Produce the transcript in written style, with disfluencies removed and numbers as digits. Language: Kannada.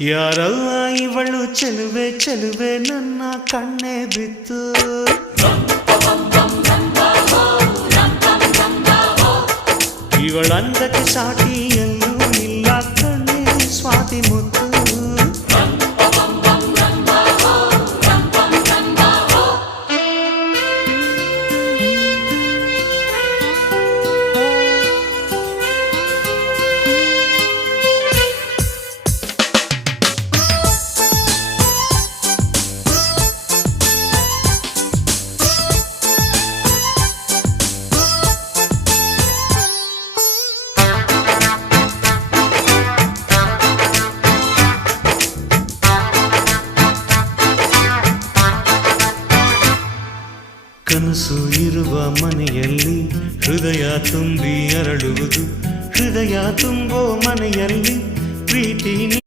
ಯಾರಲ್ಲ ಇವಳು ಚೆಲುವೆ ಚೆಲುವೆ ನನ್ನ ಕಣ್ಣೆ ಬಿತ್ತು ಇವಳಂದಕ್ಕೆ ಸಾಟಿ ಎಲ್ಲೂ ಇಲ್ಲ ಕಣ್ಣೆ ಸ್ವಾತಿ ಮುತ್ತು ಕನಸು ಇರುವ ಮನೆಯಲ್ಲಿ ಹೃದಯ ತುಂಬಿ ಅರಳುವುದು ಹೃದಯ ತುಂಬೋ ಮನೆಯಲ್ಲಿ ಪ್ರೀತಿ